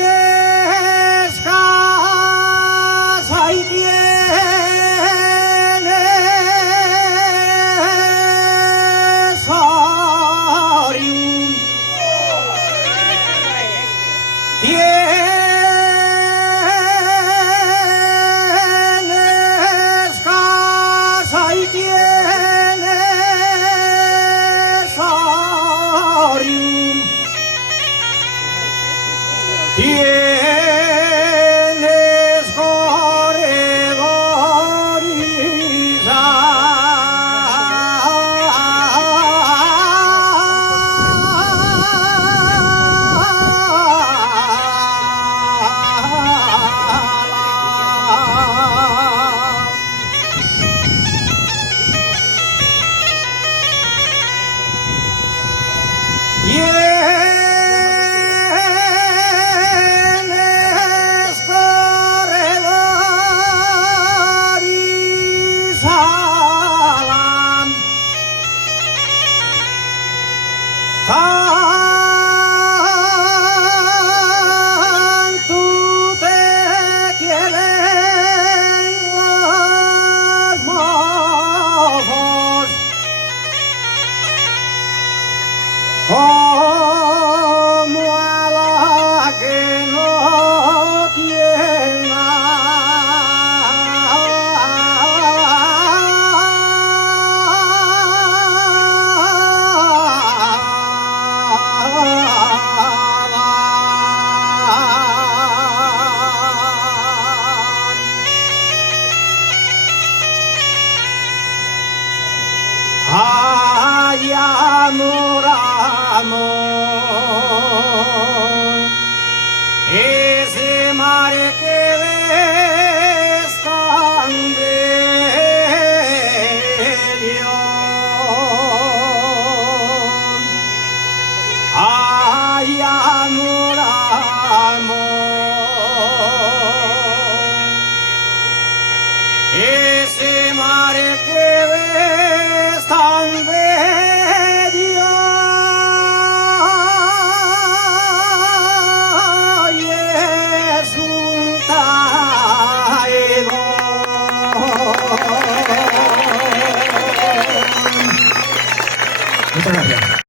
Tienes casa y tienes orium. Tienes casa y tienes orium. Tienes corredor y tienes corredor y salam. Tanto te quieren los mozos como a la que no tiene ay, amor, amor, ese mar que ves tan bello. Ay, amor, amor, ese mar que ves tan bello. Y es un traidor. Muchas gracias.